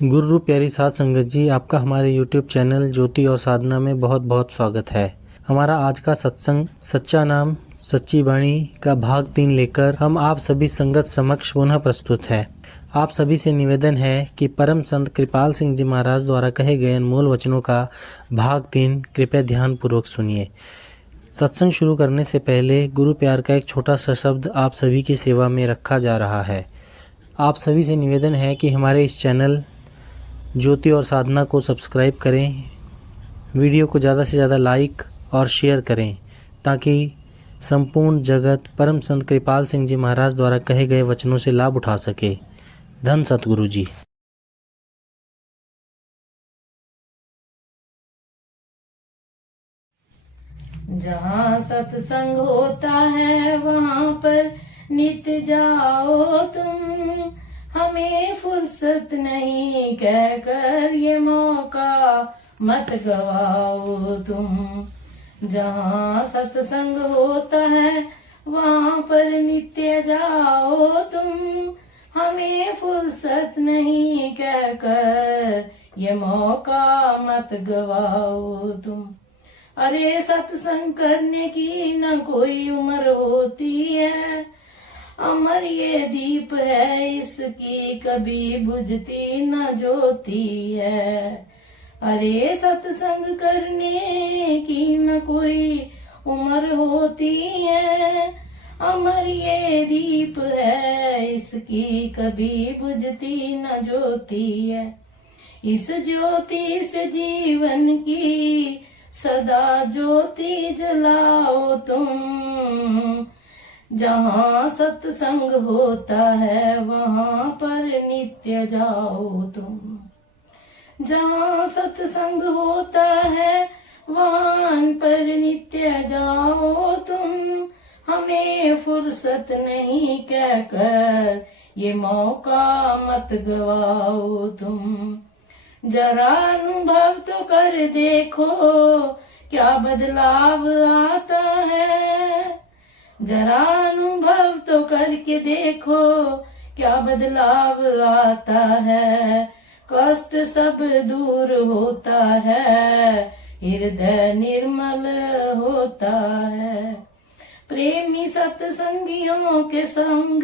गुरु प्यारी साध संगत जी, आपका हमारे YouTube चैनल ज्योति और साधना में बहुत बहुत स्वागत है। हमारा आज का सत्संग सच्चा नाम सच्ची वाणी का भाग 3 लेकर हम आप सभी संगत समक्ष पुनः प्रस्तुत है। आप सभी से निवेदन है कि परम संत कृपाल सिंह जी महाराज द्वारा कहे गए अनमोल वचनों का भाग 3 कृपया ध्यान पूर्वक सुनिए। सत्संग शुरू करने से पहले गुरु प्यार का एक छोटा सा शब्द आप सभी की सेवा में रखा जा रहा है। आप सभी से निवेदन है कि हमारे इस चैनल ज्योति और साधना को सब्सक्राइब करें, वीडियो को ज़्यादा से ज़्यादा लाइक और शेयर करें ताकि संपूर्ण जगत परम संत कृपाल सिंह जी महाराज द्वारा कहे गए वचनों से लाभ उठा सके। धन सतगुरु जी। जहाँ सत्संग होता है वहाँ पर नित्य जाओ तुम, हमें फुर्सत नहीं कहकर ये मौका मत गवाओ तुम। जहाँ सत्संग होता है वहाँ पर नित्य जाओ तुम, हमें फुर्सत नहीं कहकर ये मौका मत गवाओ तुम। अरे सत्संग करने की न कोई उम्र होती है, अमर ये दीप है इसकी कभी बुझती न ज्योति है। अरे सत्संग करने की न कोई उम्र होती है, अमर ये दीप है इसकी कभी बुझती न ज्योति है। इस ज्योति से जीवन की सदा ज्योति जलाओ तुम। जहाँ सत्संग होता है वहाँ पर नित्य जाओ तुम। जहाँ सत्संग होता है वहाँ पर नित्य जाओ तुम, हमें फुर्सत नहीं कहकर ये मौका मत गवाओ तुम। जरा अनुभव तो कर देखो क्या बदलाव आता है, जरा अनुभव तो करके देखो क्या बदलाव आता है। कष्ट सब दूर होता है, हृदय निर्मल होता है। प्रेमी सत्संगियों के संग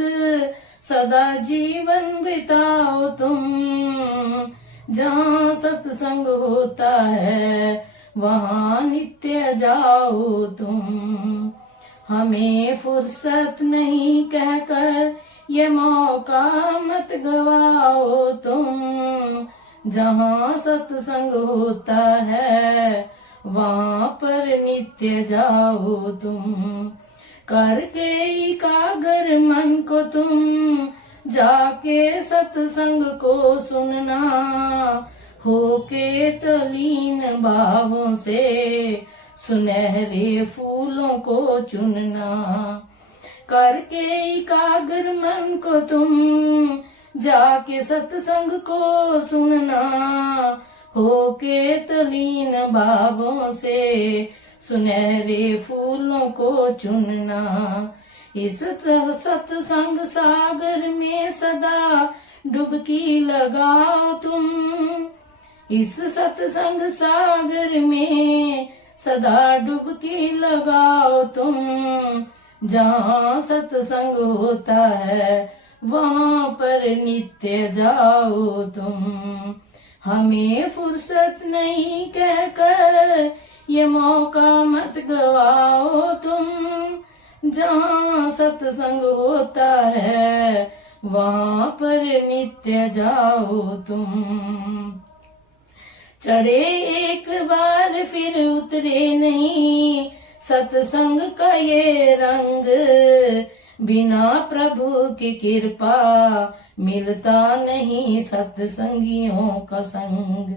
सदा जीवन बिताओ तुम। जहाँ सत्संग होता है वहाँ नित्य जाओ तुम, हमें फुर्सत नहीं कहकर ये मौका मत गवाओ तुम। जहाँ सत्संग होता है वहाँ पर नित्य जाओ तुम। करके एकाग्र मन को तुम जाके सत्संग को सुनना, होके तलीन भावों से सुनहरे फूलों को चुनना। करके एकाग्र मन को तुम जाके सत्संग को सुनना, होके तलीन भावों से सुनहरे फूलों को चुनना। इस सत्संग सागर में सदा डुबकी लगाओ तुम। इस सत्संग सागर में सदा डुबकी लगाओ तुम। जहाँ सत्संग होता है वहाँ पर नित्य जाओ तुम, हमें फुर्सत नहीं कहकर ये मौका मत गवाओ तुम। जहाँ सत्संग होता है वहाँ पर नित्य जाओ तुम। चढ़े एक बार फिर उतरे नहीं सत्संग का ये रंग, बिना प्रभु की कृपा मिलता नहीं सत्संगियों का संग।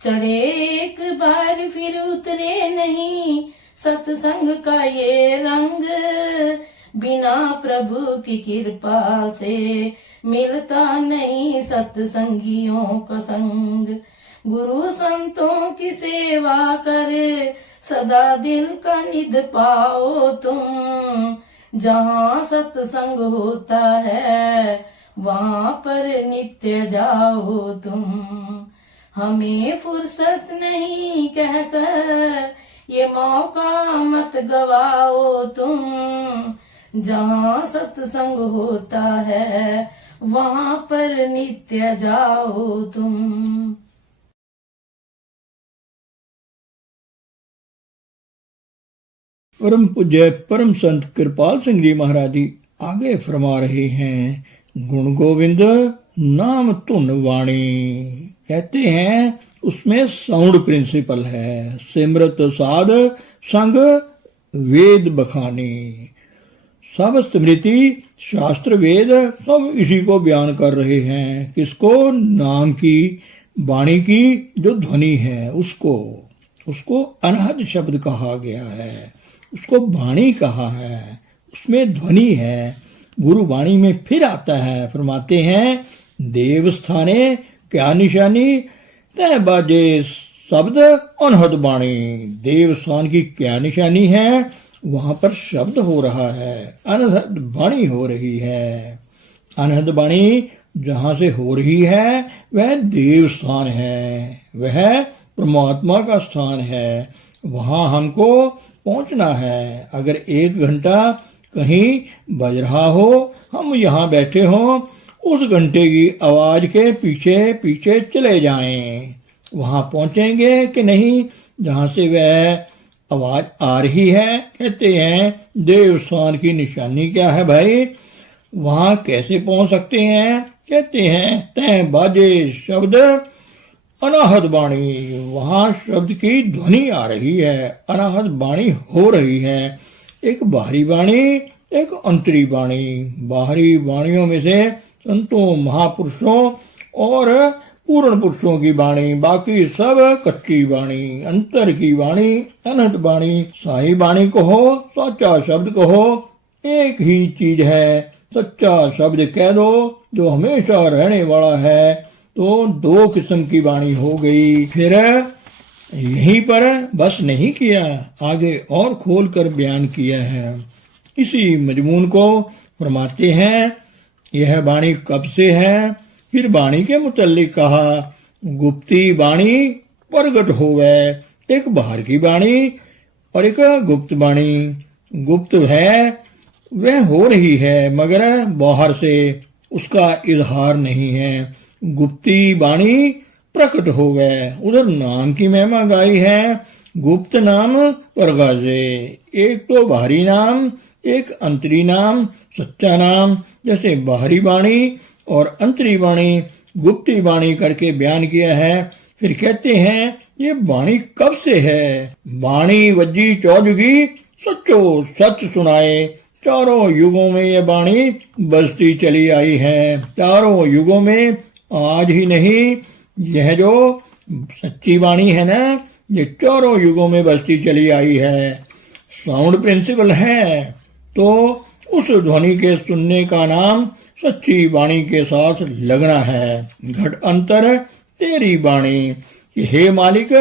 चढ़े एक बार फिर उतरे नहीं सत्संग का ये रंग, बिना प्रभु की कृपा से मिलता नहीं सत्संगियों का संग। गुरु संतों की सेवा कर सदा दिल का निध पाओ तुम। जहाँ सत्संग होता है वहां पर नित्य जाओ तुम। हमें फुर्सत नहीं कहकर ये मौका मत गवाओ तुम। जहाँ सत्संग होता है वहां पर नित्य जाओ तुम। परम पूज्य परम संत कृपाल सिंह जी महाराज जी आगे फरमा रहे हैं, गुण गोविंद नाम धुन वाणी। कहते हैं उसमें साउंड प्रिंसिपल है, सिमरत साध संग वेद बखानी। सब स्मृति शास्त्र वेद सब इसी को बयान कर रहे हैं। किसको? नाम की, वाणी की जो ध्वनि है उसको अनहद शब्द कहा गया है, उसको वाणी कहा है, उसमें ध्वनि है। गुरु वाणी में फिर आता है, फरमाते हैं देव स्थाने क्या निशानी, तय बाजे शब्द अनहद वाणी। देव स्थान की क्या निशानी है? वहां पर शब्द हो रहा है, अनहद वाणी हो रही है। अनहद वाणी जहां से हो रही है वह देव स्थान है, वह परमात्मा का स्थान है। वहां हमको पहुंचना है। अगर 1 घंटा कहीं बज रहा हो, हम यहाँ बैठे हों, उस घंटे की आवाज के पीछे पीछे चले जाएं, वहां पहुंचेंगे कि नहीं जहां से वह आवाज आ रही है। कहते हैं देव स्थान की निशानी क्या है भाई, वहां कैसे पहुंच सकते हैं? कहते हैं तय बाजे शब्द अनाहत वाणी। वहां शब्द की ध्वनि आ रही है, अनाहत वाणी हो रही है। एक बाहरी वाणी, एक अंतरी वाणी। बाहरी वाणियों में से संतों महापुरुषों और पूर्ण पुरुषों की वाणी, बाकी सब कच्ची वाणी। अंतर की वाणी अनहत वाणी, साई वाणी कहो, सच्चा शब्द कहो, एक ही चीज है। सच्चा शब्द कह दो जो हमेशा रहने वाला है, तो 2 किस्म की वाणी हो गई। फिर यहीं पर बस नहीं किया, आगे और खोल कर बयान किया है। इसी मजमून को फरमाते हैं यह वाणी कब से है। फिर वाणी के मुतल्लिक कहा गुप्ती वाणी प्रगट होवे। एक बाहर की वाणी और एक गुप्त वाणी। गुप्त है वह हो रही है मगर बाहर से उसका इजहार नहीं है। गुप्ती वाणी प्रकट हो गए, उधर नाम की महिमा गाई है। गुप्त नाम परगाजे, एक तो बाहरी नाम, एक अंतरी नाम, सच्चा नाम। जैसे बाहरी वाणी और अंतरी वाणी, गुप्ती वाणी करके बयान किया है। फिर कहते हैं ये वाणी कब से है। वाणी वज्जी चौजुगी सच्चो सच सुनाए। चारों युगों में ये वाणी बजती चली आई है। चारों युगों में आज ही नहीं, यह जो सच्ची वाणी है ना, ये चारों युगों में बजती चली आई है। साउंड प्रिंसिपल है तो उस ध्वनि के सुनने का नाम सच्ची वाणी के साथ लगना है। घट अंतर तेरी वाणी, कि हे मालिक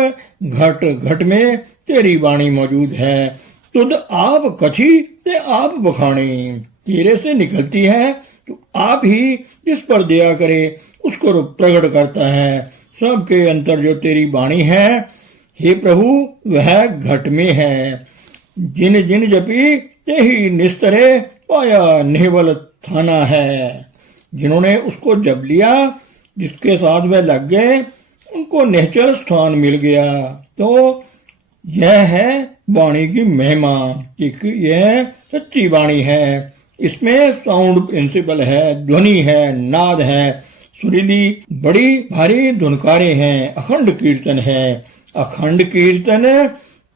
घट घट में तेरी वाणी मौजूद है। तुद आप कछी ते आप बखानी, तेरे से निकलती है तो आप ही जिस पर दया करे उसको प्रकट करता है। सबके अंतर जो तेरी वाणी है हे प्रभु वह घट में है। जिन जिन जपी ते ही निस्तरे पाया निवल थाना है। जिन्होंने उसको जप लिया, जिसके साथ वह लग गए, उनको निश्चल स्थान मिल गया। तो यह है वाणी की महिमा कि यह सच्ची वाणी है। इसमें साउंड प्रिंसिपल है, ध्वनि है, नाद है, सुरीली बड़ी भारी धुनकारे हैं, अखंड कीर्तन है। अखंड कीर्तन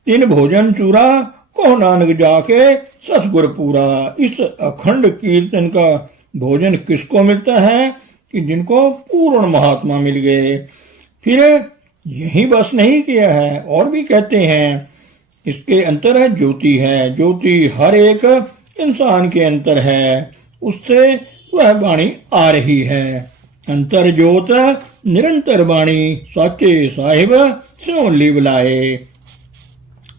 3 भोजन चूरा को नानक जाके सतगुर पूरा। इस अखंड कीर्तन का भोजन किसको मिलता है कि जिनको पूर्ण महात्मा मिल गए। फिर यही बस नहीं किया है, और भी कहते हैं इसके अंतर है ज्योति है। ज्योति हर एक इंसान के अंतर है, उससे वह वाणी आ रही है। अंतर ज्योत निरंतर वाणी साचे साहिब स्यों लिव लाए।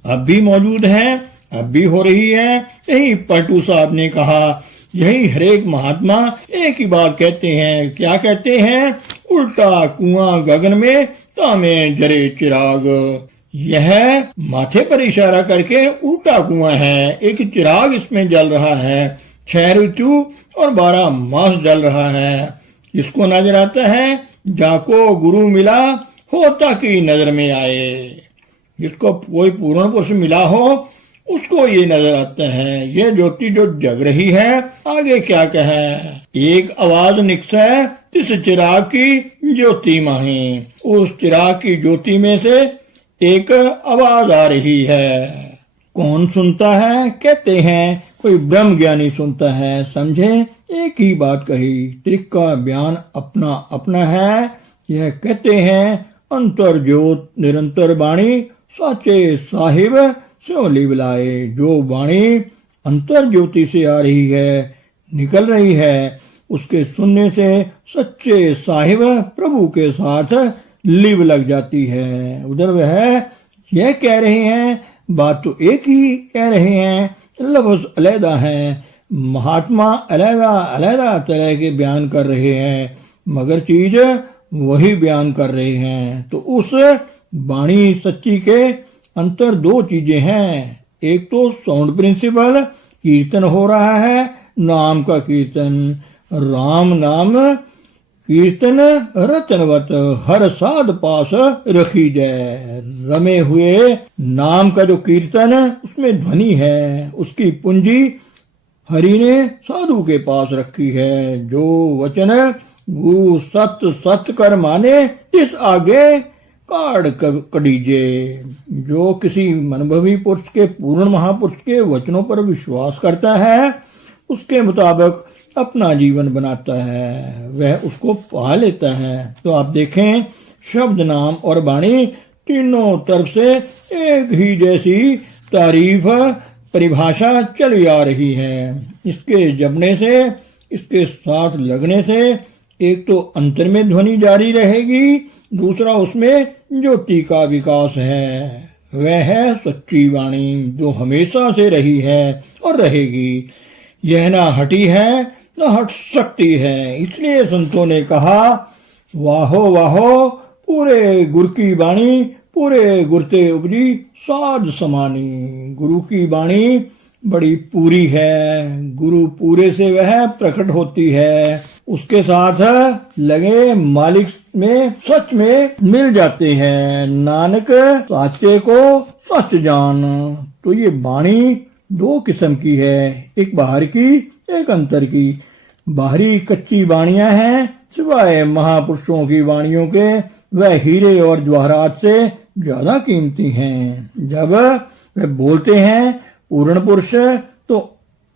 अब भी मौजूद है, अब भी हो रही है। यही पलटू साहब ने कहा यही हरेक महात्मा एक ही बात कहते हैं। क्या कहते हैं? उल्टा कुआं गगन में तामे जरे चिराग। यह माथे पर इशारा करके उल्टा कुआं है, एक चिराग इसमें जल रहा है, 6 ऋतु और 12 मास जल रहा है। इसको नजर आता है जाको गुरु मिला हो ताकि नजर में आए। जिसको कोई पूर्ण पुरुष मिला हो उसको ये नजर आता है, ये ज्योति जो जग रही है आगे क्या कहे। एक आवाज निकसे इस चिराग की ज्योति माही। उस चिराग की ज्योति में से एक आवाज आ रही है। कौन सुनता है? कहते हैं कोई ब्रह्म ज्ञानी सुनता है। समझे? एक ही बात कही, त्रिक का बयान अपना अपना है। यह कहते हैं अंतर ज्योत निरंतर वाणी साचे साहिब स्यों लिवलाए। जो वाणी अंतर ज्योति से आ रही है, निकल रही है, उसके सुनने से सच्चे साहिब प्रभु के साथ लिव लग जाती है। उधर वह यह कह रहे हैं, बात तो एक ही कह रहे हैं, लफ्ज अलहदा है। महात्मा अलहदा अलहदा तरह के बयान कर रहे हैं मगर चीज वही बयान कर रहे हैं। तो उस वाणी सच्ची के अंतर 2 चीजें हैं। एक तो साउंड प्रिंसिपल, कीर्तन हो रहा है, नाम का कीर्तन, राम नाम कीर्तन रतनवत हर साध पास रखी जाए। रमे हुए नाम का जो कीर्तन उसमें ध्वनि है, उसकी पूंजी हरि ने साधु के पास रखी है। जो वचन गुरु सत्य सत्य कर माने इस आगे काढ़ कड़ीजे। जो किसी अनुभवी पुरुष के, पूर्ण महापुरुष के वचनों पर विश्वास करता है, उसके मुताबिक अपना जीवन बनाता है, वह उसको पा लेता है। तो आप देखें शब्द नाम और वाणी तीनों तरफ से एक ही जैसी तारीफ परिभाषा चली आ रही है। इसके जपने से, इसके साथ लगने से एक तो अंतर में ध्वनि जारी रहेगी, दूसरा उसमें ज्योति का विकास है। वह है सच्ची वाणी जो हमेशा से रही है और रहेगी। यह ना हटी है न हट सकती है। इसलिए संतों ने कहा वाहो वाहो पूरे गुरु की वाणी, पूरे गुरते उपजी साध समानी। गुरु की वाणी बड़ी पूरी है, गुरु पूरे से वह प्रकट होती है, उसके साथ लगे मालिक में सच में मिल जाते हैं। नानक साचे को सच जान। तो ये वाणी 2 किस्म की है, एक बाहर की, एक अंतर की। बाहरी कच्ची वाणियां हैं, सिवाय महापुरुषों की वाणियों के वह हीरे और जवाहरात से ज्यादा कीमती हैं। जब वे बोलते हैं पूर्ण पुरुष तो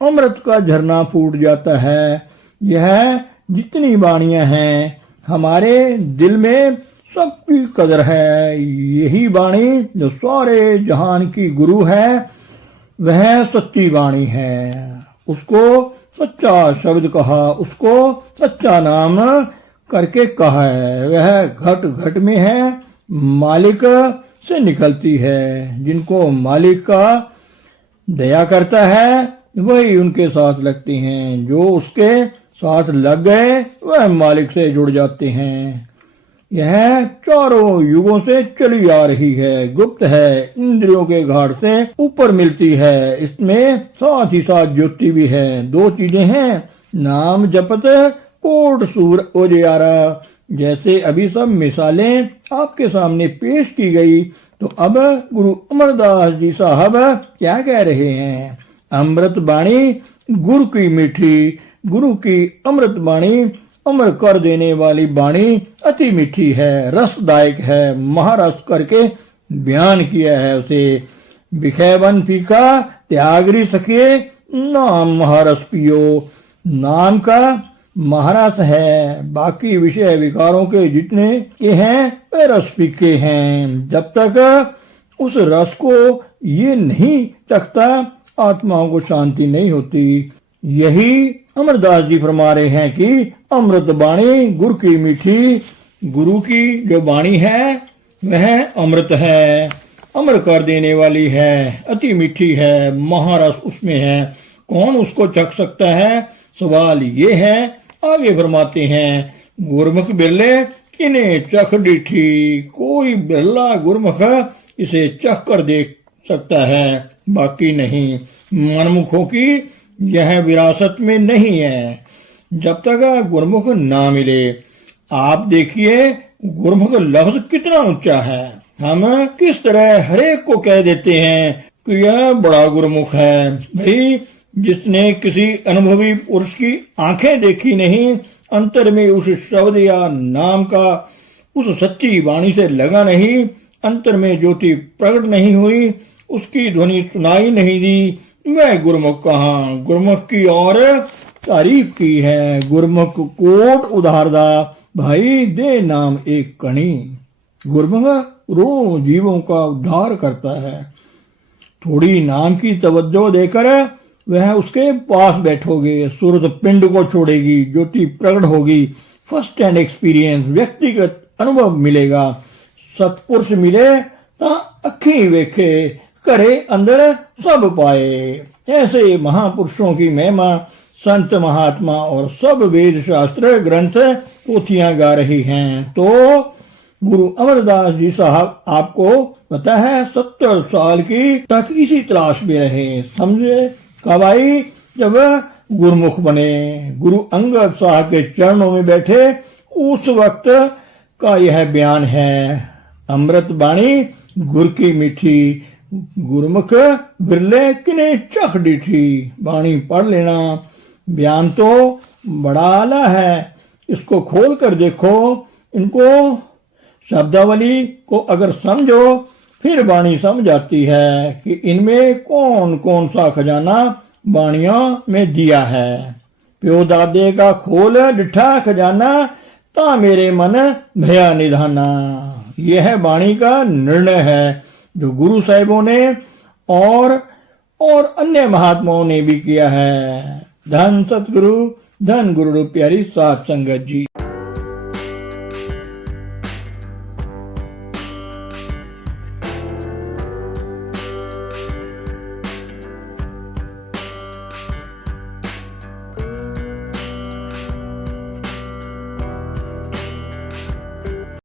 अमृत का झरना फूट जाता है। यह जितनी वाणियां हैं हमारे दिल में सबकी कदर है। यही वाणी जो सारे जहान की गुरु है वह सच्ची वाणी है। उसको सच्चा शब्द कहा, उसको सच्चा नाम करके कहा है। वह घट घट में है, मालिक से निकलती है। जिनको मालिक का दया करता है वही उनके साथ लगते हैं। जो उसके साथ लग गए वह मालिक से जुड़ जाते हैं। यह चारों युगों से चली आ रही है, गुप्त है, इंद्रियों के घाट से ऊपर मिलती है। इसमें साथ ही साथ ज्योति भी है। 2 चीजें हैं, नाम जपत कोट सूर ओजियारा। जैसे अभी सब मिसालें आपके सामने पेश की गई, तो अब गुरु अमरदास जी साहब क्या कह रहे हैं? अमृत बाणी गुरु की मीठी, गुरु की अमृत बाणी अमर कर देने वाली बाणी अति मीठी है, रसदायक है। महारस करके बयान किया है उसे। विषयवन फीका त्यागरी सके नाम महारस पियो। नाम का महारस है, बाकी विषय विकारों के जितने के हैं वे रस फीके हैं। जब तक उस रस को ये नहीं तकता आत्माओं को शांति नहीं होती। यही अमरदास जी फरमा रहे हैं कि अमृत बाणी गुरु की मीठी। गुरु की जो बाणी है वह अमृत है, अमर कर देने वाली है, अति मीठी है, महारस उसमें है। कौन उसको चख सकता है? सवाल ये है, आगे फरमाते हैं, गुरमुख बिरले किने चख डिठी। कोई बिरला गुरमुख इसे चख कर देख सकता है, बाकी नहीं। मनमुखों की यह विरासत में नहीं है जब तक गुरमुख ना मिले। आप देखिए गुरमुख लफ्ज कितना ऊंचा है। हम किस तरह हरेक को कह देते हैं कि यह बड़ा गुरमुख है। भाई जिसने किसी अनुभवी पुरुष की आंखें देखी नहीं, अंतर में उस शब्द या नाम का उस सच्ची वाणी से लगा नहीं, अंतर में ज्योति प्रकट नहीं हुई, उसकी ध्वनि सुनाई नहीं दी, वह गुरमुख कहाँ। गुरमुख की और तारीफ की है। गुरमुख कोट उधारदा, भाई दे नाम एक कणी। गुरमुख रो जीवों का उद्धार करता है। थोड़ी नाम की तवज्जो देकर वह उसके पास बैठोगे, सूरत पिंड को छोड़ेगी, ज्योति प्रकट होगी। फर्स्ट हैंड एक्सपीरियंस, व्यक्तिगत अनुभव मिलेगा। सतपुरुष मिले ता अखी वेखे, करे अंदर सब पाए। ऐसे महापुरुषों की महिमा संत महात्मा और सब वेद शास्त्र ग्रंथ पोथियां गा रही हैं। तो गुरु अमरदास जी साहब आपको पता है 70 साल की तक इसी तलाश में रहे। समझे कब आई? जब गुरमुख बने, गुरु अंगद साहब के चरणों में बैठे, उस वक्त का यह बयान है। अमृत बाणी गुर की मीठी, गुरमुख बिरले किने चख डिठी। बाणी पढ़ लेना। बयान तो बड़ा आला है, इसको खोल कर देखो। इनको शब्दावली को अगर समझो फिर बाणी समझ आती है कि इनमें कौन कौन सा खजाना बाणियों में दिया है। प्यो दादे का खोल डिठा खजाना, ता मेरे मन भया निधाना। यह बाणी का निर्णय है जो गुरु साहिबों ने और अन्य महात्माओं ने भी किया है। धन सतगुरु, धन गुरु प्यारी साध संगत जी।